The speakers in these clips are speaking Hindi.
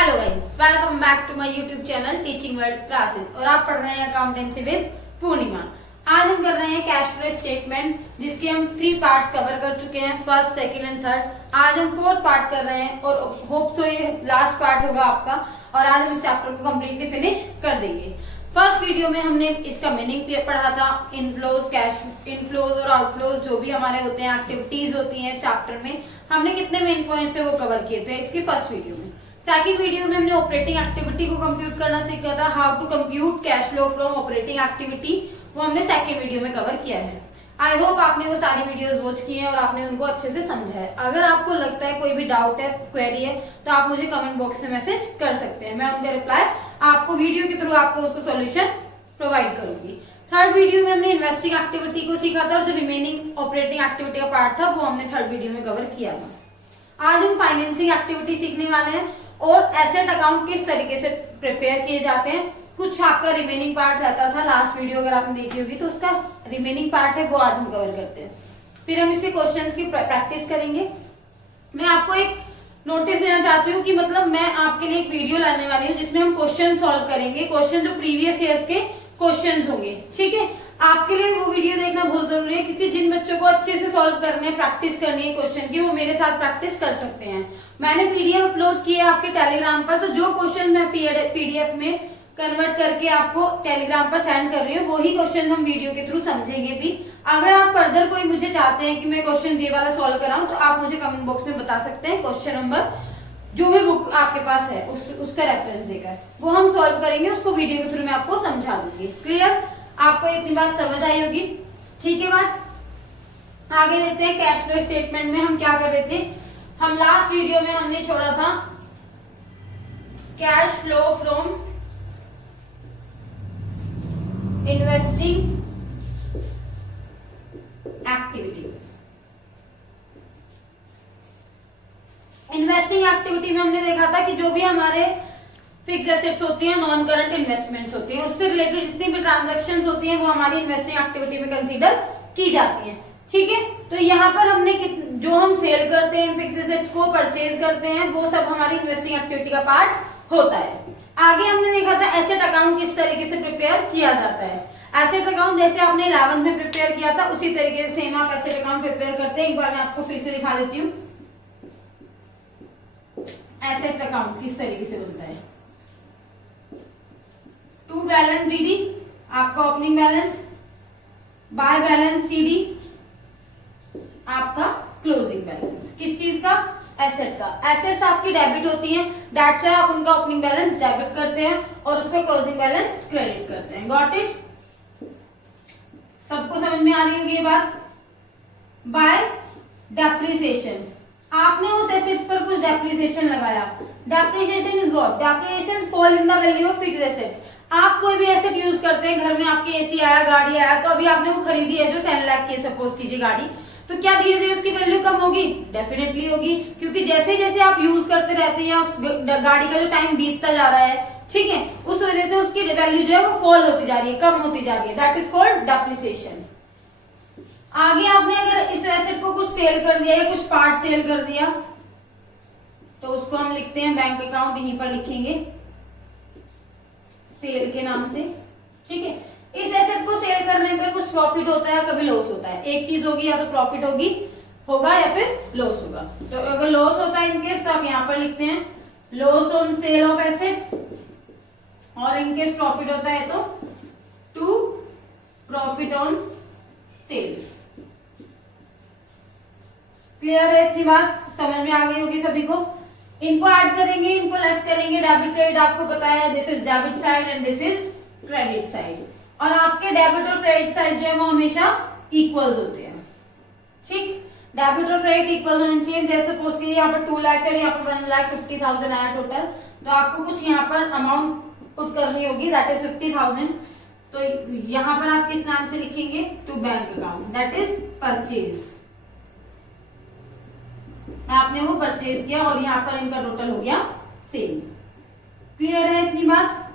Hello guys, welcome back to my YouTube channel teaching world classes. और आप पढ़ रहे हैं अकाउंटेंसी विद पूर्णिमा। आज हम कर रहे हैं कैश फ्लो स्टेटमेंट, जिसके हम 3 पार्ट्स कवर कर चुके हैं, फर्स्ट, सेकंड एंड थर्ड। आज हम 4th पार्ट कर रहे हैं और होप सो ये लास्ट पार्ट होगा आपका, और आज हम इस चैप्टर को कम्प्लीटली फिनिश कर देंगे। फर्स्ट वीडियो में हमने इसका मीनिंग पढ़ा था, इनफ्लोज, कैश इनफ्लोज और आउटफ्लोज जो भी हमारे होते हैं, एक्टिविटीज होती हैं इस चैप्टर में, हमने कितने मेन पॉइंट्स है वो कवर किए थे इसकी फर्स्ट वीडियो में। सेकंड वीडियो में हमने ऑपरेटिंग एक्टिविटी को कंप्यूट करना सीखा था, how to compute cash flow from operating activity, वो हमने सेकंड वीडियो में कवर किया है। आई होप आपने वो सारी वीडियोस वॉच की हैं और आपने उनको अच्छे से समझा है। अगर आपको लगता है कोई भी डाउट है, क्वेरी है, तो आप मुझे कमेंट बॉक्स में मैसेज कर सकते हैं। मैं उनका रिप्लाई आपको वीडियो के थ्रू आपको उसका सॉल्यूशन प्रोवाइड करूंगी। थर्ड वीडियो में हमने इन्वेस्टिंग एक्टिविटी को सीखा था और जो रिमेनिंग ऑपरेटिंग एक्टिविटी का पार्ट था वो हमने थर्ड वीडियो में कवर किया था। आज हम फाइनेंसिंग एक्टिविटी सीखने वाले हैं और एसेट अकाउंट किस तरीके से प्रिपेयर किए जाते हैं। कुछ आपका रिमेनिंग पार्ट रहता था, लास्ट वीडियो अगर आपने देखी होगी तो उसका रिमेनिंग पार्ट है वो आज हम कवर करते हैं। फिर हम इसके क्वेश्चंस की प्रैक्टिस करेंगे। मैं आपको एक नोटिस देना चाहती हूँ कि मतलब मैं आपके लिए एक वीडियो लाने वाली हूँ जिसमें हम क्वेश्चन सॉल्व करेंगे, क्वेश्चन जो प्रीवियस ईयर्स के क्वेश्चन होंगे। ठीक है, आपके लिए वो वीडियो देखना बहुत जरूरी है, क्योंकि जिन बच्चों को अच्छे से सॉल्व करने हैं, प्रैक्टिस करनी है क्वेश्चन की, वो मेरे साथ प्रैक्टिस कर सकते हैं। मैंने पीडीएफ अपलोड किया है आपके टेलीग्राम पर, तो जो क्वेश्चन मैं पीडीएफ में कन्वर्ट करके आपको टेलीग्राम पर सेंड कर रही हूँ, वही क्वेश्चन हम वीडियो के थ्रू समझेंगे भी। अगर आप फर्दर कोई मुझे चाहते हैं कि मैं क्वेश्चन ये वाला सॉल्व कराऊं, तो आप मुझे कमेंट बॉक्स में बता सकते हैं। क्वेश्चन नंबर जो भी बुक आपके पास है उसका रेफरेंस देकर वो हम सॉल्व करेंगे, उसको वीडियो के थ्रू मैं आपको समझा दूंगी। क्लियर? आपको इतनी बात समझ आई होगी। ठीक है, बात आगे देखते हैं। कैश फ्लो स्टेटमेंट में हम क्या कर रहे थे, हम लास्ट वीडियो में हमने छोड़ा था cash flow from investing activity. Investing activity में हमने देखा था कि जो भी हमारे फिक्स एसेट्स होती हैं, नॉन करंट इन्वेस्टमेंट्स होती हैं, उससे रिलेटेड जितनी भी ट्रांजैक्शंस होती हैं वो हमारी इन्वेस्टिंग एक्टिविटी में कंसीडर की जाती हैं। ठीक है, तो यहाँ पर हमने जो हम सेल करते हैं, फिक्स एसेट्स को परचेज करते हैं, वो सब हमारी इन्वेस्टिंग एक्टिविटी का पार्ट होता है। आगे हमने देखा था एसेट अकाउंट किस तरीके से प्रिपेयर किया जाता है। एसेट अकाउंट जैसे आपने 11th में प्रिपेयर किया था, उसी तरीके से सेम आप एसेट अकाउंट प्रिपेयर करते हैं। एक बार मैं आपको फिर से दिखा देती हूँ एसेट अकाउंट किस तरीके से बनता है। टू बैलेंस बीडी, आपका opening balance, by balance CD, आपका क्लोजिंग बैलेंस। किस चीज का? एसेट का। एसेट्स आपकी डेबिट होती हैं, दैट्स व्हाई आप उनका ओपनिंग बैलेंस डेबिट करते हैं और उसका क्लोजिंग बैलेंस क्रेडिट करते हैं। Got it? सबको समझ में आ रही होगी ये बात? बाय डेप्रिसिएशन, आपने उस एसेट पर कुछ डेप्रिसिएशन लगाया। Depreciation is what? Depreciation fall in the value of fixed assets. आप कोई भी एसेट यूज करते हैं, घर में आपके एसी आया, गाड़ी आया, तो अभी आपने वो खरीदी है जो 10 लाख की, सपोज कीजिए गाड़ी, तो क्या धीरे धीरे उसकी वैल्यू कम होगी? डेफिनेटली होगी, क्योंकि जैसे जैसे आप यूज करते रहते हैं, उस गाड़ी का जो टाइम बीतता जा रहा है, ठीक है, उस वजह से उसकी वैल्यू जो है वो फॉल होती जा रही है, कम होती जा रही है। That is called depreciation. आगे आपने अगर इस एसेट को कुछ सेल कर दिया या कुछ पार्ट सेल कर दिया, तो उसको हम लिखते हैं बैंक अकाउंट, यहीं पर लिखेंगे सेल के नाम से। ठीक है, इस एसेट को सेल करने पर कुछ प्रॉफिट होता है, कभी लॉस होता है। एक चीज होगी, या तो प्रॉफिट होगा या फिर लॉस होगा। तो अगर लॉस होता है इनकेस, तो आप यहां पर लिखते हैं loss on sale of asset, और इनकेस प्रॉफिट होता है तो to profit on sale. Clear है? इतनी बात समझ में आ गई होगी सभी को। इनको ऐड करेंगे, इनको लेस करेंगे। डेबिट क्रेडिट आपको पता है, this is debit side and this is credit side. और आपके डेबिट और क्रेडिट साइड जो है वो हमेशा इक्वल्स होते हैं। ठीक, डेबिट और क्रेडिट इक्वल होने चाहिए। जैसे सपोज कि यहाँ पर 2 लाख है, यहाँ पर 1,50,000 आया टोटल, तो आपको कुछ यहाँ पर अमाउंट पुट करनी होगी, दैट इज 50,000। तो यहाँ पर आप किस नाम से लिखेंगे? To bank account, that is purchase. आपने वो परचेज किया और यहाँ पर इनका टोटल हो गया सेल। क्लियर है? इतनी बात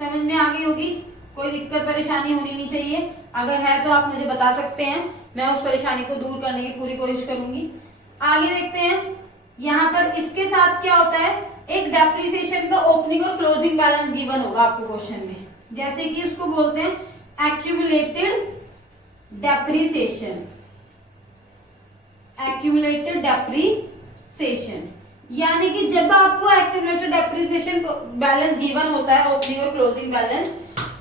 समझ में आ गई होगी। कोई दिक्कत परेशानी होनी नहीं चाहिए। अगर है तो आप मुझे बता सकते हैं, मैं उस परेशानी को दूर करने की पूरी कोशिश करूंगी। आगे देखते हैं, यहाँ पर इसके साथ क्या होता है, एक डेप्रिसिएशन का ओपनिंग और क्लोजिंग बैलेंस गिवन होगा आपको क्वेश्चन में, जैसे कि उसको बोलते हैं एक्यूमुलेटेड डेप्रिसिएशन, एक्यूमुलेटेड डेप्रिसिएशन, यानी कि जब आपको एक्यूमुलेटेड डेप्रिसिएशन बैलेंस गिवन होता है ओपनिंग और क्लोजिंग बैलेंस,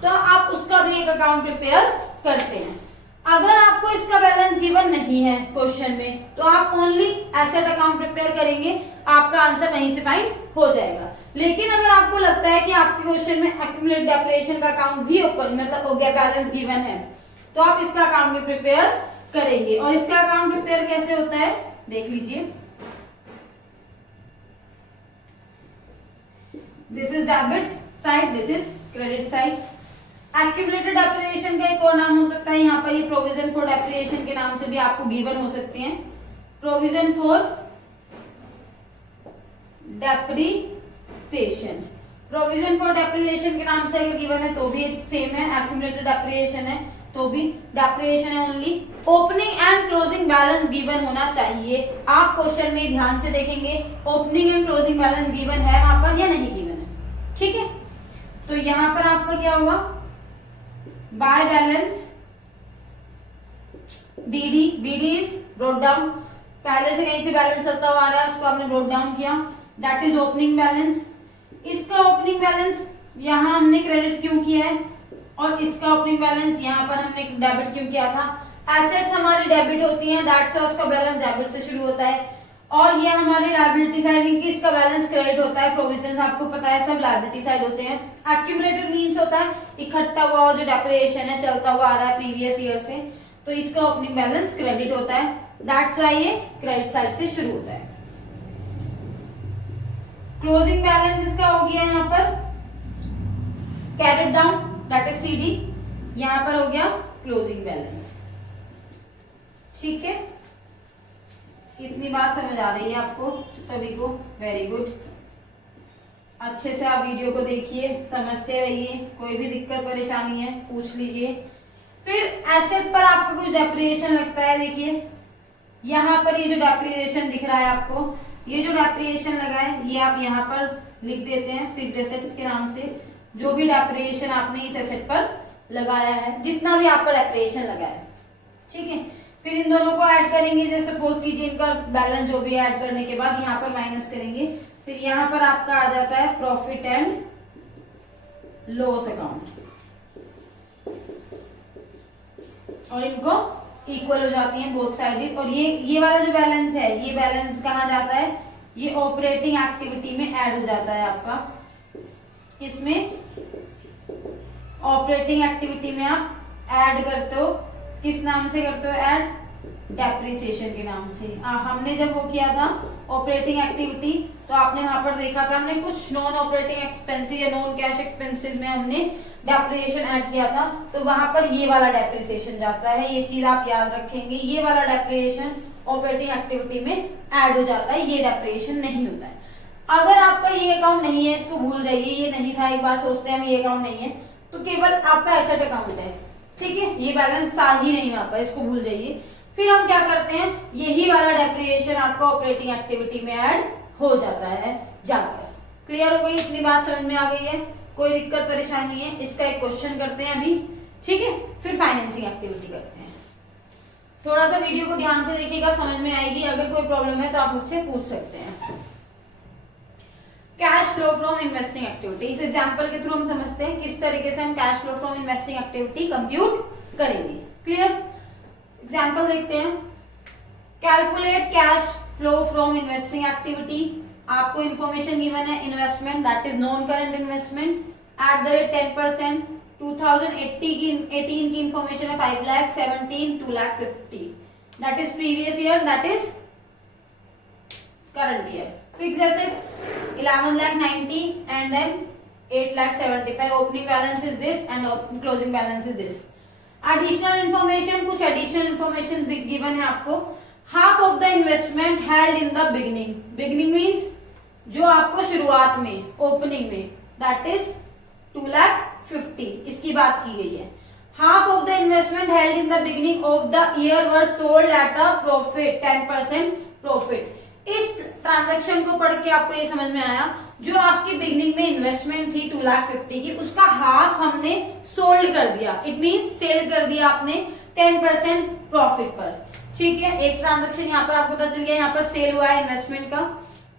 तो आप उसका भी एक अकाउंट प्रिपेयर करते हैं। अगर आपको इसका बैलेंस गिवन नहीं है क्वेश्चन में, तो आप ओनली एसेट अकाउंट प्रिपेयर करेंगे, आपका आंसर वहीं से फाइंड हो जाएगा। लेकिन अगर आपको लगता है कि आपके क्वेश्चन में एक्यूमुलेटेड डेप्रिसिएशन का अकाउंट भी ओपन मतलब हो गया, बैलेंस गिवन है, तो आप इसका अकाउंट भी प्रिपेयर करेंगे। और इसका अकाउंट प्रिपेयर कैसे होता है देख लीजिए। This is debit side, this is credit side. Accumulated depreciation का एक और नाम हो सकता है, यहाँ पर ये प्रोविजन फॉर डेप्रिसिएशन के नाम से भी आपको गिवन हो सकते हैं। Provision for depreciation, provision for depreciation के नाम से अगर गिवन है तो भी सेम है, एक्यूमुलेटेड डेप्रिसिएशन है तो भी डेप्रिसिएशन है only. Opening and closing balance given होना चाहिए। आप क्वेश्चन में ध्यान से देखेंगे opening and closing balance given है वहां पर या नहीं गिवन है, ठीक है। तो यहां पर आपका क्या होगा, by balance BD, BD is brought down, पहले से कहीं से बैलेंस चलता हुआ आ रहा है उसको आपने ब्रोट डाउन किया, दैट इज ओपनिंग बैलेंस। इसका ओपनिंग बैलेंस यहां हमने क्रेडिट क्यों किया है और इसका ओपनिंग बैलेंस यहां पर हमने डेबिट क्यों किया था। एसेट्स हमारी डेबिट होती हैं, दैट्स व्हाई उसका बैलेंस डेबिट से शुरू होता है, और ये हमारे लायबिलिटी साइड की इसका बैलेंस क्रेडिट होता है। प्रोविजंस आपको पता है सब लायबिलिटी साइड होते हैं। एक्यूमुलेटेड मींस होता है इकट्ठा हुआ जो डेप्रिसिएशन है चलता हुआ आ रहा है प्रीवियस ईयर से, तो इसका ओपनिंग बैलेंस क्रेडिट होता है, दैट्स व्हाई ये क्रेडिट साइड से शुरू होता है। क्लोजिंग बैलेंस इसका हो गया यहाँ पर carried down, that is CD, यहां पर हो गया क्लोजिंग बैलेंस, ठीक है। इतनी बात समझ आ रही है आपको सभी को, वेरी गुड। अच्छे से आप वीडियो को देखिए, समझते रहिए, कोई भी दिक्कत परेशानी है पूछ लीजिए। फिर एसेट पर आपको कुछ डेप्रिसिएशन लगता है, देखिए यहाँ पर ये जो डेप्रिसिएशन दिख रहा है आपको, ये जो डेप्रिसिएशन लगा है ये आप यहाँ पर लिख देते हैं फिक्स्ड एसेट्स के नाम से। जो भी डेप्रिसिएशन आपने इस एसेट पर लगाया है, जितना भी आपका डेप्रिसिएशन लगा है, ठीक है। फिर इन दोनों को ऐड करेंगे, जैसे सपोज कीजिए इनका बैलेंस जो भी ऐड करने के बाद यहाँ पर माइनस करेंगे, फिर यहाँ पर आपका आ जाता है प्रॉफिट एंड लॉस अकाउंट, और इनको इक्वल हो जाती हैं बोथ साइड। और ये वाला जो बैलेंस है, ये बैलेंस कहाँ जाता है, ये ऑपरेटिंग एक्टिविटी में ऐड हो जाता है आपका। इसमें ऑपरेटिंग एक्टिविटी में आप ऐड करते हो, किस नाम से करते हो ऐड, डेप्रिसिएशन के नाम से। हमने जब वो किया था ऑपरेटिंग एक्टिविटी, तो आपने वहां पर देखा था हमने कुछ नॉन ऑपरेटिंग एक्सपेंसेस या नॉन कैश एक्सपेंसेस में हमने डेप्रिसिएशन ऐड किया था, तो वहां पर ये वाला डेप्रिसिएशन जाता है। ये चीज आप याद रखेंगे, ये वाला डेप्रिसिएशन ऑपरेटिंग एक्टिविटी में ऐड हो जाता है, ये डेप्रिसिएशन नहीं होता है। अगर आपका ये अकाउंट नहीं है, इसको भूल जाइए, ये नहीं था, एक बार सोचते हैं हम ये अकाउंट नहीं है, तो केवल आपका एसेट अकाउंट है, ठीक है, ये बैलेंस था ही नहीं वहां पर, इसको भूल जाइए। फिर हम क्या करते हैं, यही वाला डेप्रिसिएशन आपका ऑपरेटिंग एक्टिविटी में ऐड हो जाता है जाकर। क्लियर हो गई, इतनी बात समझ में आ गई है, कोई दिक्कत परेशानी है। इसका एक क्वेश्चन करते हैं अभी, ठीक है, फिर फाइनेंसिंग एक्टिविटी करते हैं। थोड़ा सा वीडियो को ध्यान से देखिएगा, समझ में आएगी। अगर कोई प्रॉब्लम है तो आप मुझसे पूछ सकते हैं। Cash flow from investing activity, इस एग्जांपल के थ्रू हम समझते हैं किस तरीके से हम cash flow from investing activity compute करेंगे। क्लियर, एग्जांपल देखते हैं। Calculate cash flow from investing activity, आपको इंफॉर्मेशन गिवन है investment, that is non current investment at the rate 10%। 2018 की इंफॉर्मेशन है 5 lakh, 17 2 lakh 50, that is previous year, that is current year. Fixed assets 11 lakh 90 and then 8 lakh 75. Opening balance is this and closing balance is this. Additional information, कुछ additional information given है आपको। Half of the investment held in the beginning. Beginning means जो आपको शुरुआत में, opening में, that is 2 lakh 50. इसकी बात की गई है। Half of the investment held in the beginning of the year were sold at a profit, 10% profit. इस ट्रांजैक्शन को पढ़ के आपको ये समझ में आया, जो आपकी बिगनिंग में इन्वेस्टमेंट थी 2,50,000 की, उसका हाफ हमने सोल्ड कर दिया, इट मीन सेल कर दिया आपने 10% प्रॉफिट पर। ठीक है, एक ट्रांजैक्शन यहाँ पर आपको पता चल गया, यहाँ पर सेल हुआ है इन्वेस्टमेंट का।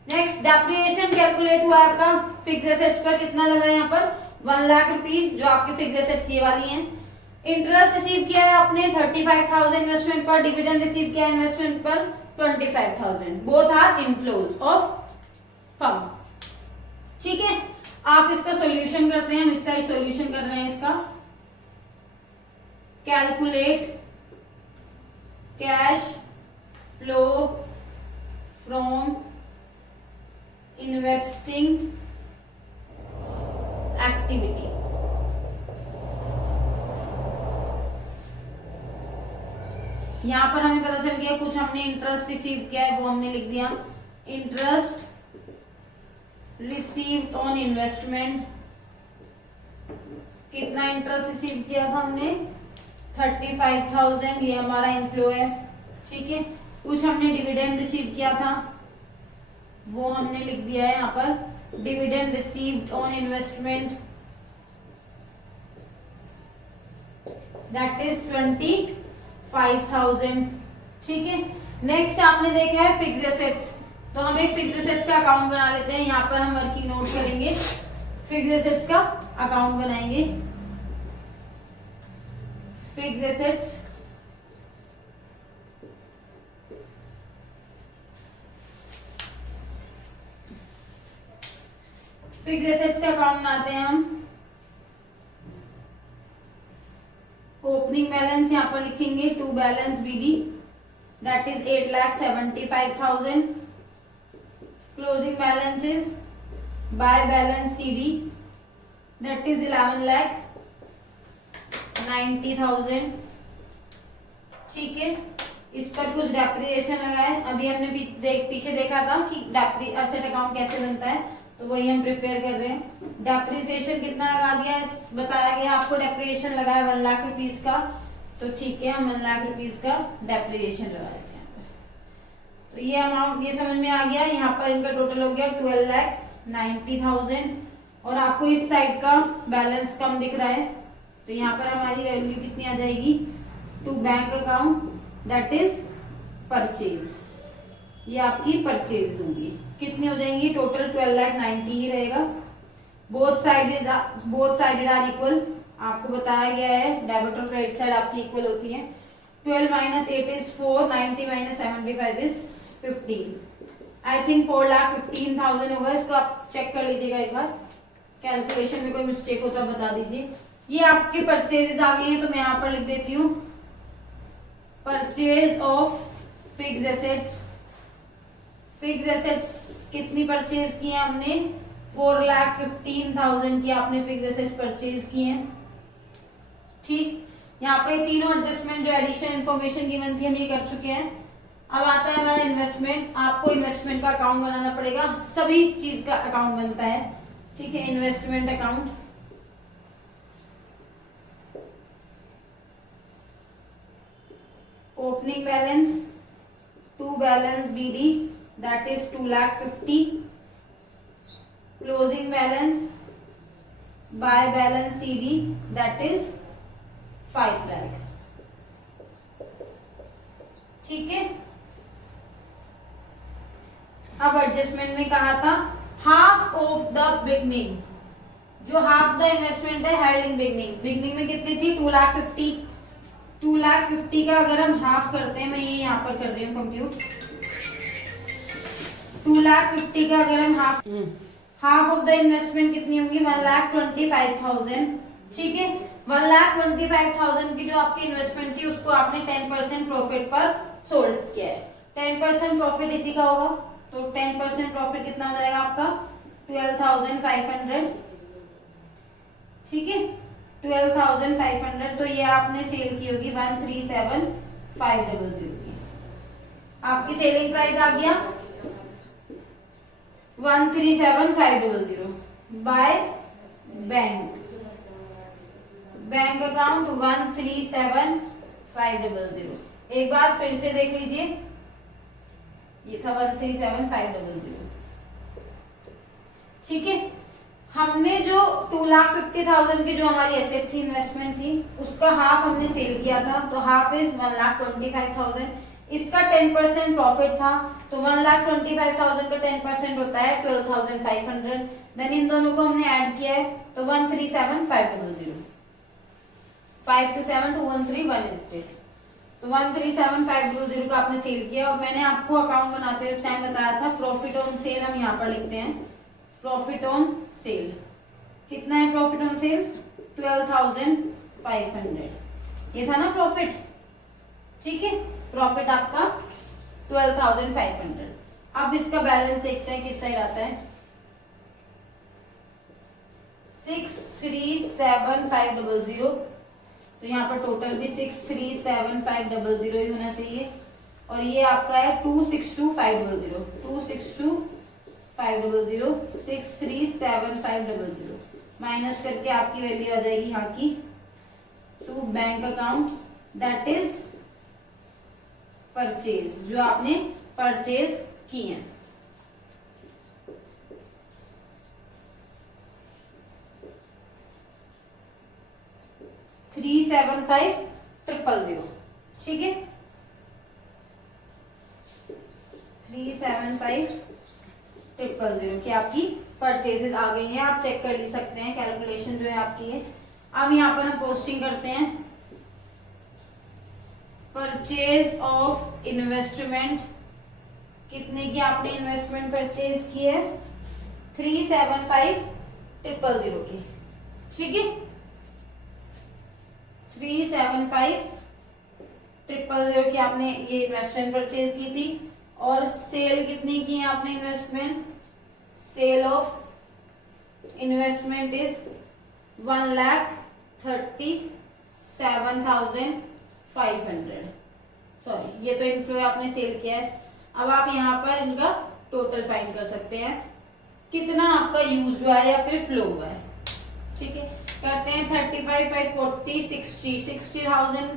नेक्स्ट डेप्रिसिएशन कैलकुलेट हुआ है आपका फिक्स एसेट्स पर, कितना लगा है यहाँ पर 1 लाख रुपीज, जो आपकी फिक्स एसेट्स ये वाली हैं। इंटरेस्ट रिसीव किया है आपने 35,000 इन्वेस्टमेंट पर, डिविडेंड रिसीव किया है इन्वेस्टमेंट पर 25,000, both are inflows of fund. ठीक है, आप इसका सॉल्यूशन करते हैं, हम इस साइड सॉल्यूशन कर रहे हैं इसका। Calculate cash flow from investing activity. यहां पर हमें पता चल गया कुछ हमने इंटरेस्ट रिसीव किया है, वो हमने लिख दिया। इंटरेस्ट रिसीव्ड ऑन इन्वेस्टमेंट, कितना इंटरेस्ट रिसीव किया था हमने 35,000, ये हमारा इनफ्लो है। ठीक है, कुछ हमने डिविडेंड रिसीव किया था, वो हमने लिख दिया है यहाँ पर। Dividend received on investment that is 25,000। ठीक है, नेक्स्ट आपने देखा है फिक्स्ड एसेट्स, तो हम एक फिक्स्ड एसेट्स का अकाउंट बना लेते हैं। यहाँ पर हम वर्किंग नोट करेंगे, फिक्स्ड एसेट्स का अकाउंट बनाएंगे। फिक्स्ड एसेट्स, फिक्स्ड एसेट्स का अकाउंट बनाते हैं हम। ओपनिंग बैलेंस यहाँ पर लिखेंगे to balance BD that is 8,75,000। Closing balance is by balance CD that is 11,90,000। ठीक है, इस पर कुछ डेप्रिसिएशन लगा है। अभी हमने पीछे देखा था कि एसेट अकाउंट कैसे बनता है, तो वही हम प्रिपेयर कर रहे हैं। डेप्रिसिएशन कितना लगा दिया है, बताया गया आपको डेप्रिसिएशन लगा है 1 लाख रुपीज का, तो ठीक है हम 1 लाख रुपीज का डेप्रिसिएशन लगा देते हैं। तो ये अमाउंट ये समझ में आ गया। यहाँ पर इनका टोटल हो गया 12,90,000 और आपको इस साइड का बैलेंस कम दिख रहा है, तो यहाँ पर हमारी वैल्यू कितनी आ जाएगी to bank account that is purchase. ये आपकी परचेज होंगी, कितनी हो जाएंगी टोटल 12,90,000 ही रहेगा। बोथ साइडेड आर इक्वल, आपको बताया गया है डेबिट और क्रेडिट साइड आपकी इक्वल होती है। 12 - 8 इज 4, 90 - 75 इज 15। आई थिंक 4,15,000 होगा, इसको आप चेक कर लीजिएगा एक बार, कैलकुलेशन में कोई मिस्टेक हो तो बता दीजिए। ये आपके परचेजेस आ गए हैं, तो मैं यहाँ पर लिख देती हूँ purchase of fixed assets. Fixed assets कितनी परचेज की है हमने 4,15,000 की आपने फिक्स्ड एसेट्स परचेज की हैं। ठीक, यहाँ पे तीनों एडजस्टमेंट जो एडिशन इन्फॉर्मेशन गिवन थी हम ये कर चुके हैं। अब आता है हमारा इन्वेस्टमेंट। आपको इन्वेस्टमेंट का अकाउंट बनाना पड़ेगा, सभी चीज का अकाउंट बनता है। ठीक है, investment account. Opening balance to balance BD that is 2,50,000। Closing balance by balance CD that is 5 lakh. ठीक है, अब एडजस्टमेंट में कहा था हाफ ऑफ द बिगनिंग, जो हाफ द इन्वेस्टमेंट है हेल्ड इन बिगनिंग। बिगनिंग में कितनी थी 2,50,000। 2,50,000 का अगर हम हाफ करते हैं, मैं ये यहाँ पर कर रही हूँ कंप्यूट। 2,50,000 का अगर हम हाफ ऑफ द इन्वेस्टमेंट कितनी होगी 1,25,000। ठीक है, 1,25,000 की जो आपकी इन्वेस्टमेंट थी उसको आपने 10% प्रॉफिट पर सोल्ड किया है। 10% प्रॉफिट इसी का होगा, तो 10% प्रॉफिट कितना हो जाएगा आपका 12,500। ठीक है, 12,500, तो ये आपने सेल की होगी 137,500 की। आपकी सेलिंग प्राइस आ गया 137,500 बाय बैंक अकाउंट 137,500। एक बार फिर से देख लीजिए, ये था 137,500। ठीक है, हमने जो 2,50,000 की जो हमारी एसेट थी, इन्वेस्टमेंट थी, उसका हाफ हमने सेल किया था, तो हाफ इज 1,25,000। इसका 10% प्रॉफिट था, तो 1,25,000 का 10% होता है 12,500। देन इन दोनों को हमने ऐड किया है, तो 137,500। 5 to 7 to 131 is it? तो 137,500 का आपने सेल किया, और मैंने आपको अकाउंट बनाते हुए टाइम बताया था प्रॉफिट ऑन सेल हम यहाँ पर लिखते हैं। प्रॉफिट ऑन सेल कितना है? प्रॉफिट ऑन सेल 12,500, ये था ना प्रॉफिट। ठीक है, प्रॉफिट आपका 12,500। अब इसका बैलेंस देखते हैं किस साइड आता है। 637,500, तो यहाँ पर टोटल भी 637,500 ही होना चाहिए, और ये आपका है 262,500। 262,500 637,500 माइनस करके आपकी वैल्यू आ जाएगी यहाँ की to bank account, that is purchase, जो आपने परचेज की है। $375,000, ठीक है, 375,000 की आपकी परचेजेस आ गई हैं। आप चेक कर ले सकते हैं, कैलकुलेशन जो है आपकी है। अब यहाँ पर हम पोस्टिंग करते हैं, परचेज ऑफ इन्वेस्टमेंट, कितने की आपने इन्वेस्टमेंट परचेज की है? 375,000 की, ठीक है, 375,000 की आपने ये इन्वेस्टमेंट परचेज की थी। और सेल कितनी की है आपने investment? Sale of investment is 1,37,500। Sorry, ये तो इनफ्लो आपने सेल किया है। अब आप यहाँ पर इनका टोटल फाइंड कर सकते हैं, कितना आपका यूज हुआ है या फिर फ्लो हुआ है। ठीक है, करते हैं 35,540 60,000।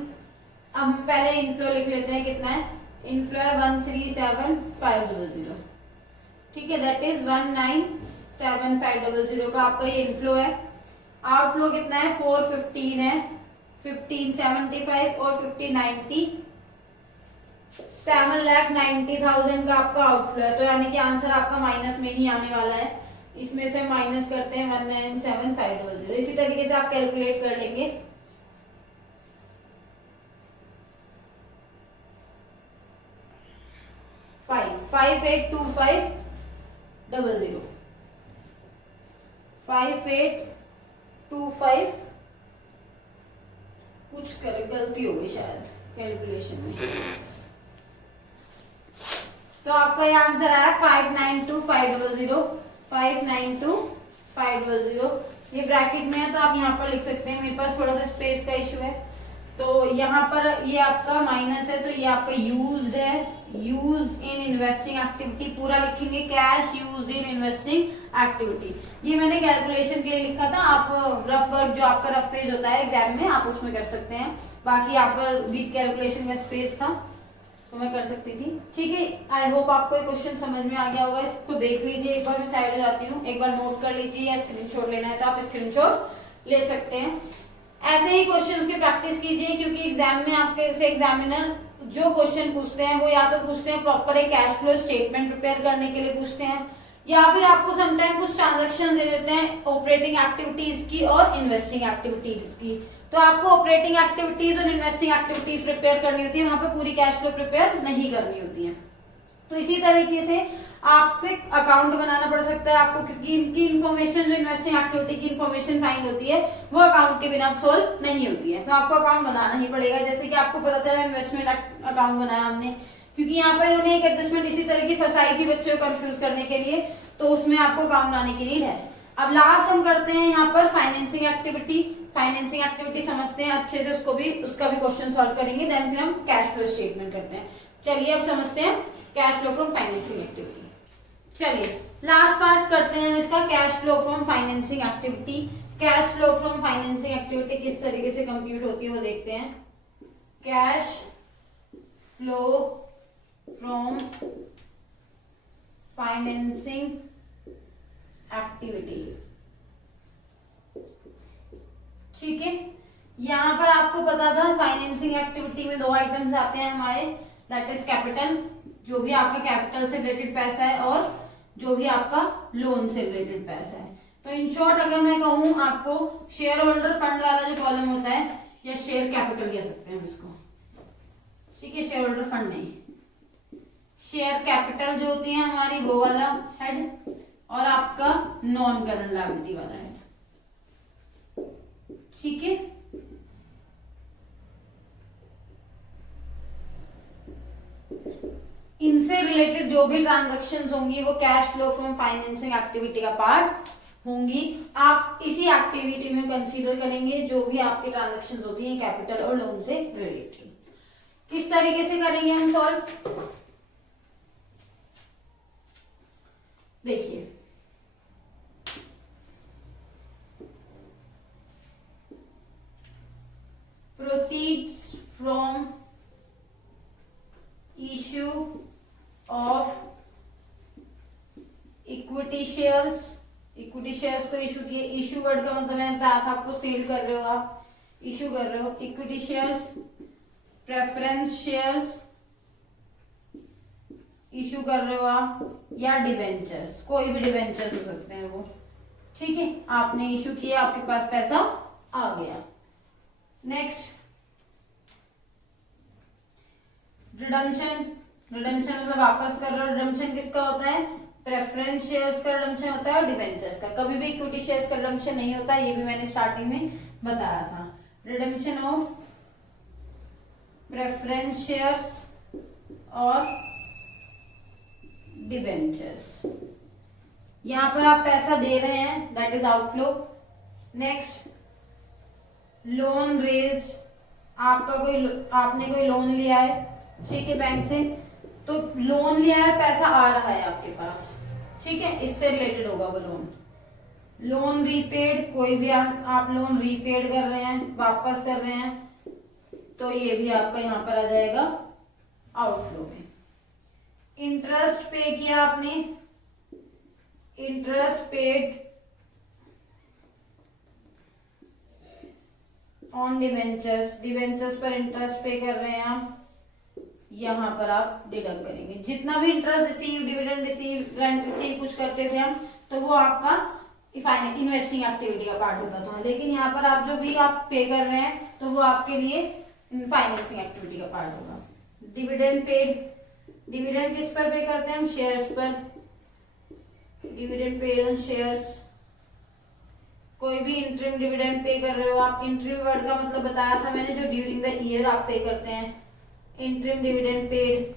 अब हम पहले इनफ्लो लिख लेते हैं, कितना है इनफ्लो है 137,500, ठीक है, दैट इज 197,500 का आपका ये इनफ्लो है। आउटफ्लो कितना है? 415 है, 1575 और 5090, 7,90,000 का आपका आउटफ्लो है। तो यानी कि आंसर आपका माइनस में ही आने वाला है। इसमें से माइनस करते हैं 197,500। इसी तरीके से आप कैलकुलेट कर लेंगे। फाइव 582500 5825, कुछ कर गलती हो गई शायद कैलकुलेशन में, तो आपका ये आंसर आया 592,500 592,500। ये ब्रैकेट में है तो आप यहाँ पर लिख सकते हैं। मेरे पास थोड़ा सा स्पेस का इशू है, तो यहाँ पर ये आपका माइनस है, तो ये आपका यूज्ड है, यूज्ड इन इन्वेस्टिंग एक्टिविटी पूरा लिखेंगे, cash used in investing activity. ये मैंने कैलकुलेशन के लिए लिखा था। आप रफ वर्क जो आपका रफ पेज होता है एग्जाम में, आप उसमें कर सकते हैं। बाकी यहाँ पर भी कैलकुलेशन का स्पेस था तो मैं कर सकती थी। ठीक है, आई होप आपको ये क्वेश्चन समझ में आ गया होगा। इसको देख लीजिए एक बार, मैं साइड हो जाती हूँ, एक बार नोट कर लीजिए, या स्क्रीनशॉट लेना है तो आप स्क्रीनशॉट ले सकते हैं। ऐसे ही क्वेश्चंस की प्रैक्टिस कीजिए, क्योंकि एग्जाम में आपके से एग्जामिनर जो क्वेश्चन पूछते हैं वो या तो पूछते हैं प्रॉपर एक कैश फ्लो स्टेटमेंट प्रिपेयर करने के लिए पूछते हैं, या फिर आपको समटाइम कुछ ट्रांजैक्शन दे देते हैं ऑपरेटिंग एक्टिविटीज की और इन्वेस्टिंग एक्टिविटीज की। तो आपको ऑपरेटिंग एक्टिविटीज और इन्वेस्टिंग एक्टिविटीज प्रिपेयर करनी होती है, वहां पे पूरी कैश फ्लो प्रिपेयर नहीं करनी होती है। तो इसी तरीके से आपसे अकाउंट बनाना पड़ सकता है आपको, क्योंकि इनकी इन्फॉर्मेशन जो इन्वेस्टिंग एक्टिविटी की इन्फॉर्मेशन फाइंड होती है वो अकाउंट के बिना सोल्व नहीं होती है। तो आपको अकाउंट बनाना ही पड़ेगा। जैसे कि आपको पता चला इन्वेस्टमेंट अकाउंट बनाया हमने, क्योंकि यहाँ पर उन्होंने एक एडजस्टमेंट इसी तरह की फंसाई थी बच्चों को कंफ्यूज करने के लिए, तो उसमें आपको अकाउंट बनाने की नीड है। अब लास्ट हम करते हैं यहाँ पर फाइनेंसिंग एक्टिविटी। फाइनेंसिंग एक्टिविटी समझते हैं अच्छे से, उसका भी क्वेश्चन सॉल्व करेंगे, देन फिर हम कैश फ्लो स्टेटमेंट करते हैं। चलिए अब समझते हैं cash flow from financing activity. चलिए लास्ट पार्ट करते हैं हम इसका, cash flow from financing activity. Cash flow from financing activity किस तरीके से कंप्यूट होती है वो देखते हैं। Cash flow from financing activity. ठीक है, यहाँ पर आपको पता था फाइनेंसिंग एक्टिविटी में 2 आइटम्स आते हैं हमारे, दैट इज कैपिटल, जो भी आपका कैपिटल से रिलेटेड पैसा है, और जो भी आपका लोन से रिलेटेड पैसा है। तो इन शॉर्ट अगर मैं कहूं आपको, शेयर होल्डर फंड वाला जो कॉलम होता है, या शेयर कैपिटल कह सकते हैं इसको, ठीक है, शेयर होल्डर फंड नहीं, शेयर कैपिटल जो होती है हमारी, वो वाला हेड, और आपका नॉन करंट लायबिलिटी वाला हेड। ठीक है, इनसे रिलेटेड जो भी ट्रांजैक्शंस होंगी वो cash flow from financing activity का पार्ट होंगी। आप इसी एक्टिविटी में कंसीडर करेंगे जो भी आपकी ट्रांजैक्शंस होती हैं कैपिटल और लोन से रिलेटेड। किस तरीके से करेंगे हम सॉल्व, देखिए, proceeds from issue of equity shares, equity shares को इशू किए, इशू वर्ड का मतलब मैंने बताया था आपको, सेल कर रहे हो आप, इशू कर रहे हो, equity shares, preference shares issue कर रहे हो आप, या डिबेंचर्स, कोई भी डिबेंचर्स हो सकते हैं वो। ठीक है, आपने इशू किया, आपके पास पैसा आ गया। नेक्स्ट, रिडम्पशन, रिडम्पशन मतलब वापस कर रहे हो। रिडम्पशन किसका होता है, प्रेफरेंस शेयर्स का रिडम्पशन होता है और डिबेंचर्स का, कभी भी इक्विटी शेयर्स का रिडम्पशन नहीं होता, ये भी मैंने स्टार्टिंग में बताया था। रिडम्पशन ऑफ प्रेफरेंस शेयर्स और डिबेंचर्स, यहां पर आप पैसा दे रहे हैं, that is outflow. Next, loan raise, आपने कोई लोन लिया है, ठीक है, बैंक से, तो लोन लिया है, पैसा आ रहा है आपके पास, ठीक है, इससे रिलेटेड होगा वो लोन। लोन रीपेड, कोई भी आप लोन रीपेड कर रहे हैं, वापस कर रहे हैं, तो ये भी आपका यहां पर आ जाएगा आउटफ्लो में। इंटरेस्ट पे किया आपने, interest paid on debentures, debentures पर इंटरेस्ट पे कर रहे हैं आप, यहां पर आप डिडक्ट करेंगे जितना भी interest receive, dividend receive, rent receive कुछ करते थे हम, तो वो आपका इन्वेस्टिंग एक्टिविटी का पार्ट होता था। लेकिन यहाँ पर आप जो भी आप पे कर रहे हैं तो वो आपके लिए फाइनेंसिंग एक्टिविटी का पार्ट होगा। डिविडेंड पेड, डिविडेंड किस पर पे करते हैं हम, शेयर्स पर, डिविडेंड पेड ऑन शेयर्स। कोई भी इंटरिम डिविडेंड पे कर रहे हो आप, इंटरिम वर्ड का मतलब बताया था मैंने, जो ड्यूरिंग द ईयर आप पे करते हैं, इंटरिम डिविडेंड पेड,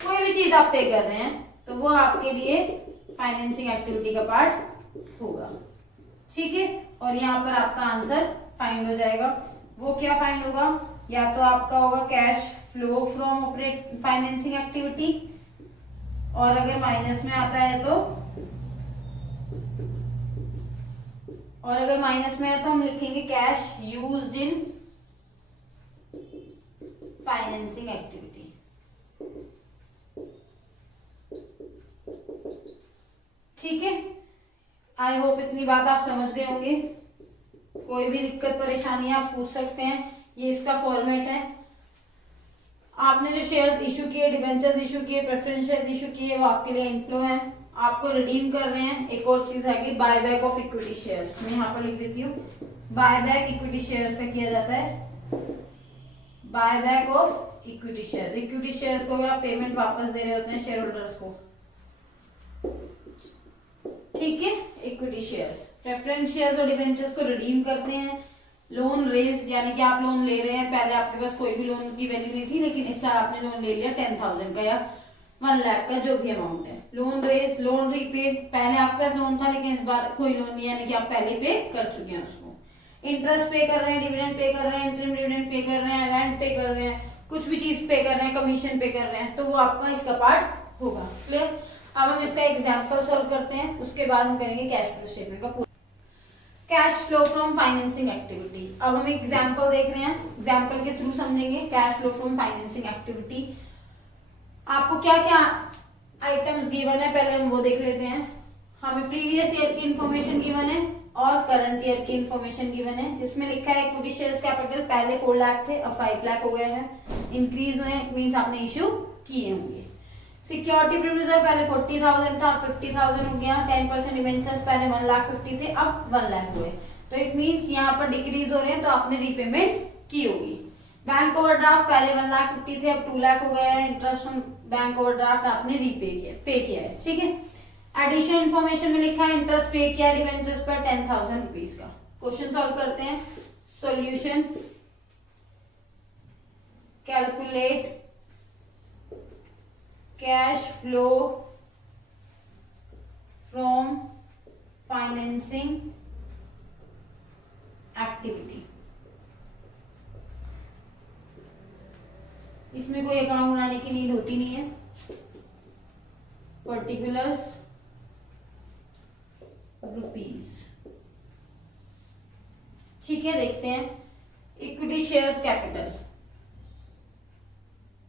कोई भी चीज आप पे कर रहे हैं तो वो आपके लिए फाइनेंसिंग एक्टिविटी का पार्ट होगा। ठीक है, और यहाँ पर आपका आंसर फाइंड हो जाएगा। वो क्या फाइंड होगा, या तो आपका होगा cash flow from operate financing activity, और अगर माइनस में आता है तो, और अगर माइनस में है तो हम लिखेंगे cash used in financing activity. ठीक है, आई होप इतनी बात आप समझ गए होंगे। कोई भी दिक्कत परेशानी आप पूछ सकते हैं, ये इसका फॉर्मेट है। आपने जो शेयर इशू किए, डिबेंचर्स इशू किए, प्रेफरेंस शेयर इशू किए, वो आपके लिए इनफ्लो है, आपको रिडीम कर रहे हैं। एक और चीज है कि buy back of equity shares, मैं यहाँ पर लिख देती हूँ, बाय बैक इक्विटी शेयर्स का किया जाता है, buy back of equity shares. Equity shares को अगर आप पेमेंट वापस दे रहे होते हैं शेयर होल्डर्स को, ठीक है। इक्विटी शेयर्स, प्रेफरेंस शेयर्स और डिबेंचर्स को रिडीम करते हैं। लोन रेज, यानी कि आप लोन ले रहे हैं, पहले आपके पास कोई भी लोन की वैल्यू नहीं थी, लेकिन इस साल आपने लोन ले लिया 10,000 का या 1 लाख का, जो भी अमाउंट है। लोन रेज, लोन रीपेड, पहले आपके पास लोन था लेकिन इस बार कोई लोन नहीं, यानी कि आप पहले पे कर चुके हैं उसको। इंटरेस्ट पे कर रहे हैं, डिविडेंड पे कर रहे हैं, इंटरिम डिविडेंड पे कर रहे हैं, रेंट पे कर रहे हैं, कुछ भी चीज पे कर रहे हैं, कमीशन पे कर रहे हैं, तो वो आपका इसका पार्ट होगा। क्लियर। अब हम इसका एग्जाम्पल सॉल्व करते हैं, उसके बाद हम करेंगे कैश फ्लो स्टेटमेंट का पूरा। Cash flow from financing activity, अब हम एग्जाम्पल देख रहे हैं, एग्जाम्पल के थ्रू समझेंगे cash flow from financing activity. आपको क्या क्या आइटम्स गिवन है, पहले हम वो देख लेते हैं। हमें प्रीवियस ईयर की इंफॉर्मेशन गिवन है और करंट ईयर की इंफॉर्मेशन गिवन है, जिसमें लिखा है इक्विटी शेयर्स कैपिटल पहले 4 लाख थे, अब 5 लाख हो गए हैं, इंक्रीज हुए हैं, मींस आपने इश्यू किए होंगे। सिक्योरिटी प्रीमियर पहले 40,000 था, 50,000 हो गया। 10% डिबेंचर्स पहले 1,50,000 थे, अब 1 लाख हुए, तो इट मींस यहाँ पर डिक्रीज हो रहे हैं, तो आपने रीपेमेंट की होगी। बैंक ओवरड्राफ्ट पहले 1,50,000 थे, अब 2 लाख हो गए हैं। इंटरेस्ट ऑन बैंक ओवरड्राफ्ट आपने पे किया है, ठीक है। एडिशनल इन्फॉर्मेशन में लिखा है इंटरेस्ट पे किया डिवेंचर्स पर 10,000 रुपीज का। क्वेश्चन सॉल्व करते हैं। Solution, calculate cash flow from financing activity. इसमें कोई अकाउंट बनाने की नीड होती नहीं है। पर्टिकुलर्स रुपीज, ठीक है। देखते हैं equity shares capital,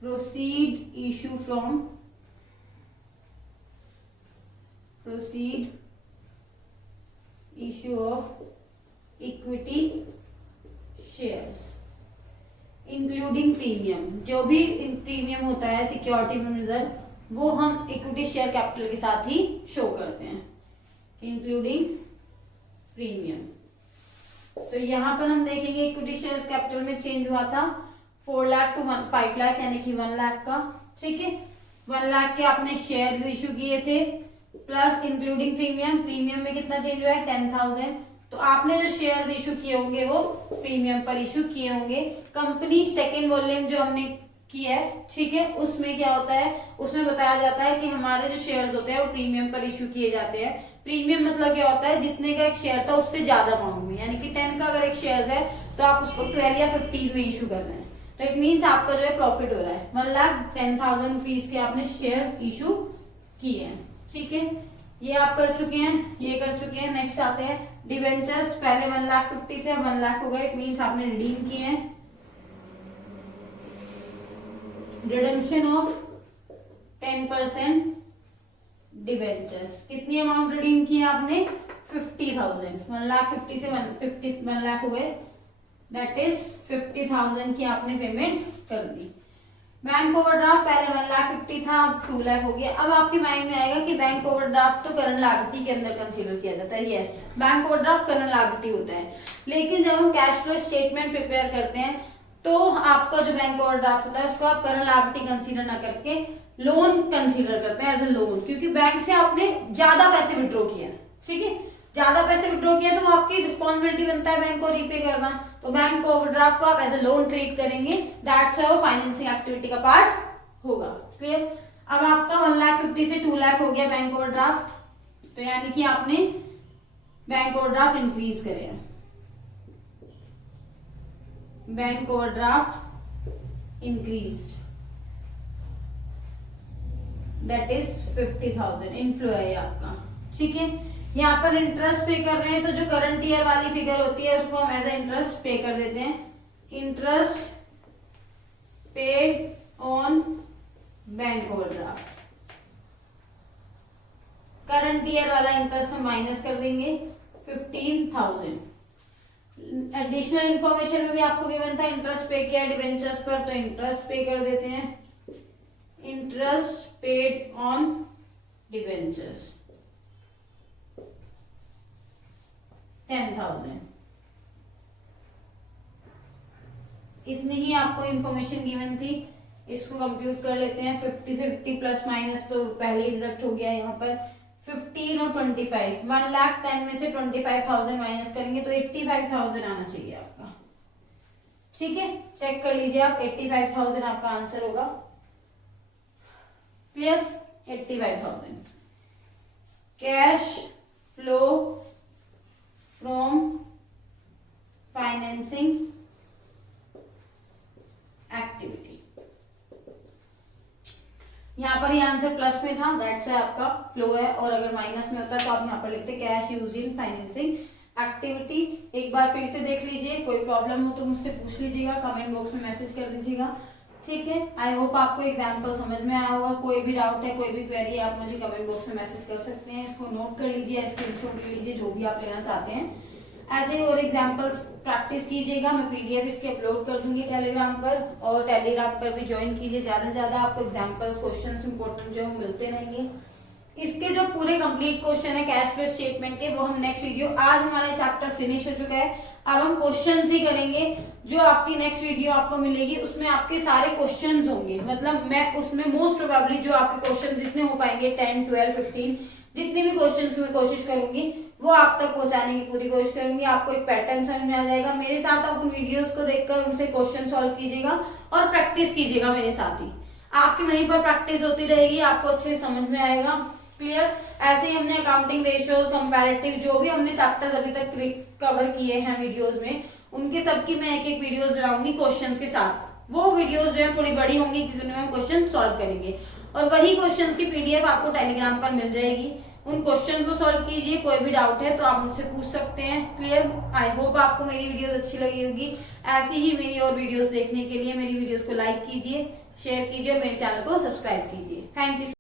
proceed issue from, proceed issue of equity shares including premium. जो भी प्रीमियम होता है सिक्योरिटी में रिजर्व, वो हम इक्विटी शेयर कैपिटल के साथ ही शो करते हैं, इंक्लूडिंग प्रीमियम। तो यहां पर हम देखेंगे इक्विटी शेयर्स कैपिटल में चेंज हुआ था 4 लाख टू 5 लाख, यानी कि 1 लाख का, ठीक है। 1 लाख के आपने शेयर इशू किए थे, प्लस इंक्लूडिंग प्रीमियम। प्रीमियम में कितना चेंज हुआ है 10,000। तो आपने जो शेयर इशू किए होंगे वो प्रीमियम पर इशू किए होंगे। कंपनी सेकेंड वॉल्यूम जो हमने किया है, ठीक है, उसमें क्या होता है, उसमें बताया जाता है कि हमारे जो शेयर्स होते हैं वो प्रीमियम पर इशू किए जाते हैं। प्रीमियम मतलब क्या होता है, जितने का एक शेयर था उससे ज्यादा अमाउंट में, यानी कि 10 का अगर एक शेयर है तो आप उसको 12 या 15 में इशू कर रहे हैं, तो इट मीन्स आपका जो है प्रॉफिट हो रहा है। 1,10,000 रुपीज के आपने शेयर इशू किए हैं, ठीक है। ये आप कर चुके हैं, ये कर चुके हैं। नेक्स्ट आते हैं डिवेंचर्स, पहले 1,50,000 थे, 1 लाख हो गए, इट मीन्स आपने रिडीम किए हैं। रिडेम्पशन ऑफ 10% डिवेंचर्स, कितनी अमाउंट रिडीम की आपने 50,000, 1,50,000 से 1 लाख हो गए, दैट इज 50,000 की आपने पेमेंट कर दी। बैंक ओवरड्राफ्ट पहले 1,50,000 था, अब 2 लाख हो गया। अब आपके माइंड में आएगा कि बैंक ओवरड्राफ्ट तो करंट लायबिलिटी के अंदर कंसीडर किया जाता है। Yes, bank overdraft current liability होता है, लेकिन जब हम कैश फ्लो स्टेटमेंट प्रिपेयर करते हैं तो आपका जो बैंक ओवरड्राफ्ट होता है उसको आप करंट लायबिलिटी कंसीडर ना करके लोन कंसीडर करते हैं एज ए लोन, क्योंकि बैंक से आपने ज्यादा पैसे विड्रॉ किया, ठीक है। ज्यादा पैसे विड्रॉ किया तो आपकी रिस्पॉन्सिबिलिटी बनता है बैंक को रीपे करना, तो बैंक ओवरड्राफ्ट को आप एज ए लोन ट्रीट करेंगे, दैट्स अ फाइनेंसिंग एक्टिविटी का पार्ट होगा। क्लियर। अब आपका 1,50,000 से 2 लाख हो गया बैंक ओवरड्राफ्ट, तो यानी कि आपने बैंक ओवरड्राफ्ट इंक्रीज करे हैं। Bank overdraft increased, that is 50,000 inflow है आपका, ठीक है। यहाँ पर इंटरेस्ट पे कर रहे हैं, तो जो करंट ईयर वाली फिगर होती है उसको हम एज ए इंटरेस्ट पे कर देते हैं। Interest paid on bank overdraft, current year वाला इंटरेस्ट हम माइनस कर देंगे 15,000। एडिशनल इंफॉर्मेशन में भी आपको गिवन था इंटरेस्ट पे किया डिवेंचर्स पर, तो इंटरेस्ट पे कर देते हैं, इंटरेस्ट पेड ऑन डिवेंचर्स 10,000। इतनी ही आपको इंफॉर्मेशन गिवन थी, इसको कंप्यूट कर लेते हैं। 50 से 50 प्लस माइनस तो पहले ही डिडक्ट हो गया। यहाँ पर 15 और 25, 1,10,000 में से 25,000 माइनस करेंगे तो 85,000 आना चाहिए आपका, ठीक है। चेक कर लीजिए आप, 85,000 आपका आंसर होगा। Clear. 85,000 cash flow from financing activity. यहाँ पर ये आंसर प्लस में था, दैट्स आपका फ्लो है, और अगर माइनस में होता तो आप यहाँ पर लिखते cash use in financing activity. एक बार फिर से देख लीजिए, कोई प्रॉब्लम हो तो मुझसे पूछ लीजिएगा, कमेंट बॉक्स में मैसेज कर दीजिएगा, ठीक है, आई होप आपको एग्जाम्पल समझ में आया होगा। कोई भी डाउट है, कोई भी क्वेरी है, आप मुझे कमेंट बॉक्स में मैसेज कर सकते हैं। इसको नोट कर लीजिए, स्क्रीनशॉट ले लीजिए, जो भी आप लेना चाहते हैं। ऐसे ही और एग्जाम्पल्स प्रैक्टिस कीजिएगा। मैं पीडीएफ इसके अपलोड कर दूंगी टेलीग्राम पर, और टेलीग्राम पर भी ज्वाइन कीजिए। ज्यादा से ज्यादा आपको एग्जाम्पल्स, क्वेश्चंस इंपॉर्टेंट जो है मिलते रहेंगे। इसके जो पूरे कंप्लीट क्वेश्चन है कैश फ्लो स्टेटमेंट के, वो हम नेक्स्ट वीडियो, आज हमारा चैप्टर फिनिश हो चुका है, अब हम क्वेश्चंस ही करेंगे। जो आपकी नेक्स्ट वीडियो आपको मिलेगी उसमें आपके सारे क्वेश्चंस होंगे, मतलब मैं उसमें मोस्ट प्रोबेबली जो आपके क्वेश्चन जितने हो पाएंगे 10, 12, 15 जितने भी क्वेश्चंस मैं कोशिश करूंगी वो आप तक पहुंचाने की पूरी कोशिश करूंगी। आपको एक पैटर्न समझ में आ जाएगा। मेरे साथ आप उन वीडियोस को देखकर उनसे क्वेश्चन सॉल्व कीजिएगा और प्रैक्टिस कीजिएगा मेरे साथ ही। आपकी वहीं पर प्रैक्टिस होती रहेगी, आपको अच्छे समझ में आएगा। क्लियर? ऐसे ही हमने अकाउंटिंग रेशियोज, कंपैरेटिव, जो भी हमने चैप्टर्स अभी तक कवर किए हैं वीडियोस में, उनके सबकी मैं एक एक वीडियोस बनाऊंगी क्वेश्चंस के साथ। वो वीडियोस जो है थोड़ी बड़ी होंगी क्योंकि उनमें हम क्वेश्चन सॉल्व करेंगे, और वही क्वेश्चंस की पीडीएफ आपको टेलीग्राम पर मिल जाएगी। उन क्वेश्चंस को सॉल्व कीजिए। कोई भी डाउट है तो आप मुझसे पूछ सकते हैं। क्लियर? आई होप आपको मेरी वीडियोस अच्छी लगी होगी। ऐसी ही मेरी और वीडियोस देखने के लिए मेरी वीडियोस को लाइक कीजिए, शेयर कीजिए और मेरे चैनल को सब्सक्राइब कीजिए। Thank you.